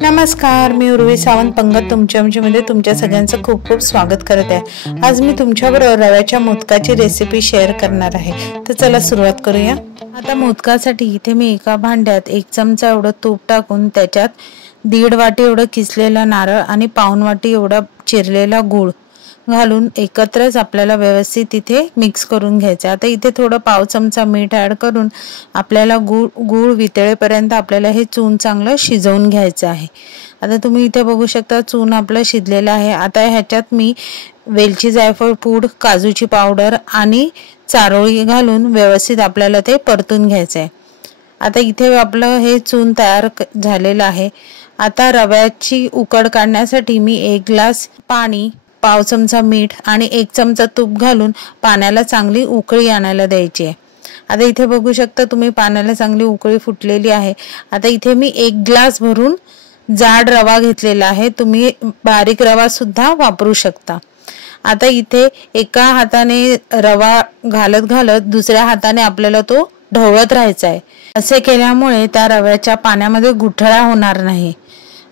नमस्कार, मी उर्वी सावंत पंगत तुमच्यामध्ये तुमच्या सगळ्यांचं खूप खूप स्वागत करत आहे। आज मी तुमच्याबरोबर रव्याच्या मोदकाची रेसिपी शेअर करणार आहे। तर चला सुरुवात करूया। आता मोदकासाठी इथे मी एका भांड्यात 1 चमचा एवढं तूप टाकून त्याच्यात 1.5 वाटी एवढं किसलेला नारळ आणि पाऊण वाटी एवढा चिरलेला गूळ घालून एकत्रच आपल्याला व्यवस्थित इथे मिक्स करून घ्यायचं। आता इथे थोडं पाव चमचा मीठ ऍड करून आपल्याला गूळ वितळेपर्यंत आपल्याला हे चून चांगलं शिजवून घ्यायचं आहे। आता तुम्ही इथे बघू शकता चून आपलं शिजलेलं आहे। आता ह्याच्यात मी वेलची जायफळ पूड, काजूची पावडर आणि चारोळी घालून व्यवस्थित आपल्याला ते परतून घ्यायचं आहे। आता इथे आपलं हे चून तयार झालेलं आहे। आता रव्याची उकड काढण्यासाठी मी 1 ग्लास पाणी, पाव चमचा मीठ आणि 1 चमचा तूप घालून पाण्याला चांगली उकळी आणायला द्यायची आहे। आता इथे बघू शकता तुम्ही पाण्याला चांगली उकळी फुटलेली आहे। आता इथे मी 1 ग्लास भरून जाड रवा घेतलेला आहे, तुम्ही बारीक रवा सुद्धा वापरू शकता। आता इथे एका हाताने रवा घालत दुसऱ्या हाताने आपल्याला तो ढवळत राहायचा आहे। असे केल्यामुळे त्या रव्याच्या पाण्यामध्ये गुठळा होणार नाही।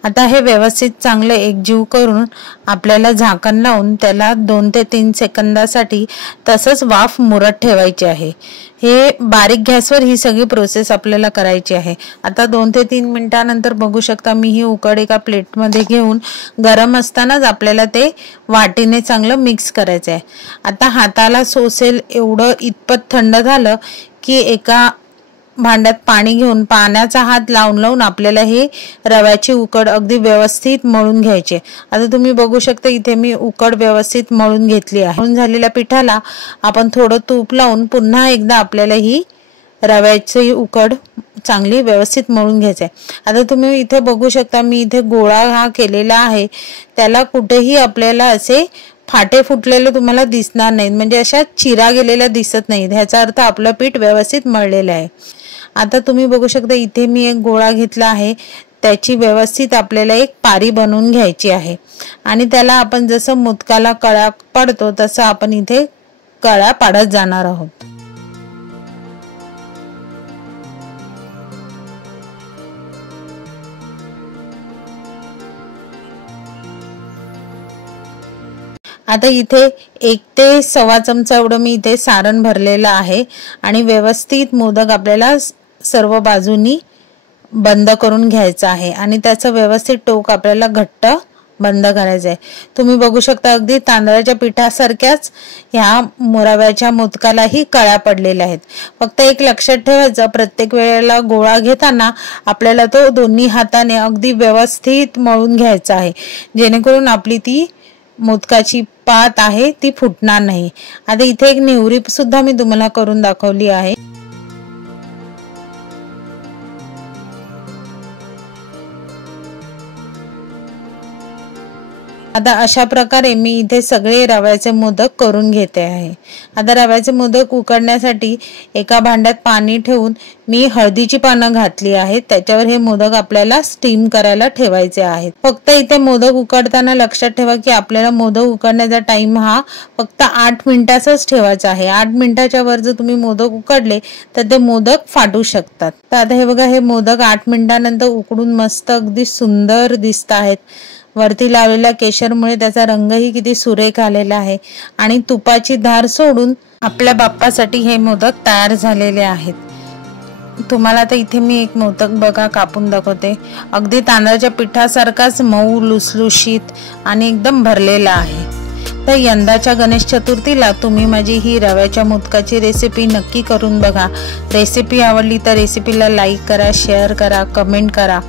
आता हे व्यवस्थित चांगले एकजीव करून आपल्याला झाकण लावून त्याला 2 ते 3 सेकंदासाठी तसंच वाफ मुरत ठेवायची आहे। हे बारीक गॅसवर ही सगळी प्रोसेस आपल्याला करायची आहे। आता 2 ते 3 मिनिटांनंतर बघू शकता मी ही उकड एका प्लेटमध्ये घेऊन गरम असतानाच आपल्याला ते वाटीने चांगलं मिक्स करायचं आहे। आता हाताला सोसेल एवढं इतपत थंड झालं की एका भांड्यात पाणी घेऊन पाण्याचा हात लावून आपल्याला हे रव्याची उकड अगदी व्यवस्थित मळून घ्यायचे। आता तुम्ही बघू शकता इथे मी उकड व्यवस्थित मळून घेतली आहे। मळून झालेल्या पिठाला आपण थोडं तूप लावून पुन्हा एकदा आपल्याला ही रव्याची उकड चांगली व्यवस्थित मळून घ्यायचे। आता तुम्ही इथे बघू शकता मी इथे गोळा हा केलेला आहे, त्याला कुठेही आपल्याला असे फाटे फुटलेले तुम्हाला दिसणार नाहीत, म्हणजे अशा चिरा गेलेल्या दिसत नाहीत। ह्याचा अर्थ आपलं पीठ व्यवस्थित मळलेलं आहे। आता तुम्ही बघू शकता इथे मी एक गोळा घेतला आहे, त्याची व्यवस्थित आपल्याला एक पारी बनवून घ्यायची आहे आणि त्याला आपण जसं मोदकाला कळा पडतो तसं आपण इथे कळा पाडत जाणार आहोत। आता इथे 1 ते 1.25 चमचा एवढं मी इथे सारण भरलेलं आहे आणि व्यवस्थित मोदक आपल्याला सर्व बाजूनी बंद करून घ्यायचा आहे आणि त्याचं व्यवस्थित टोक आपल्याला घट्ट बंद करायचं आहे। तुम्ही बघू शकता अगदी तांदळाच्या पिठासारख्याच ह्या रव्याच्या मोदकालाही कळ्या पडलेल्या आहेत। फक्त एक लक्षात ठेवायचं, प्रत्येक वेळेला गोळा घेताना आपल्याला तो दोन्ही हाताने अगदी व्यवस्थित मळून घ्यायचा आहे, जेणेकरून आपली ती मोदकाची पात आहे ती फुटणार नाही। आता इथे एक नेवरी सुद्धा मी तुम्हाला करून दाखवली आहे। आता अशा प्रकारे मी इथे सगळे रव्याचे मोदक करून घेते आहे। आता रव्याचे मोदक उकडण्यासाठी एका भांड्यात पाणी ठेवून मी हळदीची पानं घातली आहेत, त्याच्यावर हे मोदक आपल्याला स्टीम करायला ठेवायचे आहेत। फक्त इथे मोदक उकडताना लक्षात ठेवा की आपल्याला मोदक उकडण्याचा टाइम हा फक्त 8 मिनिटाचाच ठेवायचा आहे। 8 मिनिटाच्या वर जर तुम्ही मोदक उकडले तर ते मोदक फाटू शकतात। तर आता हे बघा, हे मोदक 8 मिनिटांनंतर उकडून मस्त अगदी सुंदर दिसत आहेत। वरती लावलेल्या केशरमुळे त्याचा रंगही किती सुरेख आलेला आहे आणि तुपाची धार सोडून आपल्या बाप्पासाठी हे मोदक तयार झालेले आहेत। तुम्हाला आता इथे मी एक मोदक बघा कापून दाखवते, अगदी तांदळाच्या पिठासारखाच मऊ, लुसलुशीत आणि एकदम भरलेला आहे। तर यंदाच्या गणेश चतुर्थीला तुम्ही माझी ही रव्याच्या मोदकाची रेसिपी नक्की करून बघा। रेसिपी आवडली तर रेसिपीला लाईक करा, शेअर करा, कमेंट करा।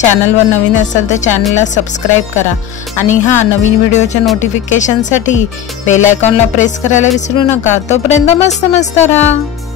चॅनलवर नवीन असाल तर चॅनलला सबस्क्राईब करा आणि नवीन व्हिडिओच्या नोटिफिकेशनसाठी बेल आयकॉनला प्रेस करायला विसरू नका। तोपर्यंत मस्त मस्त राहा।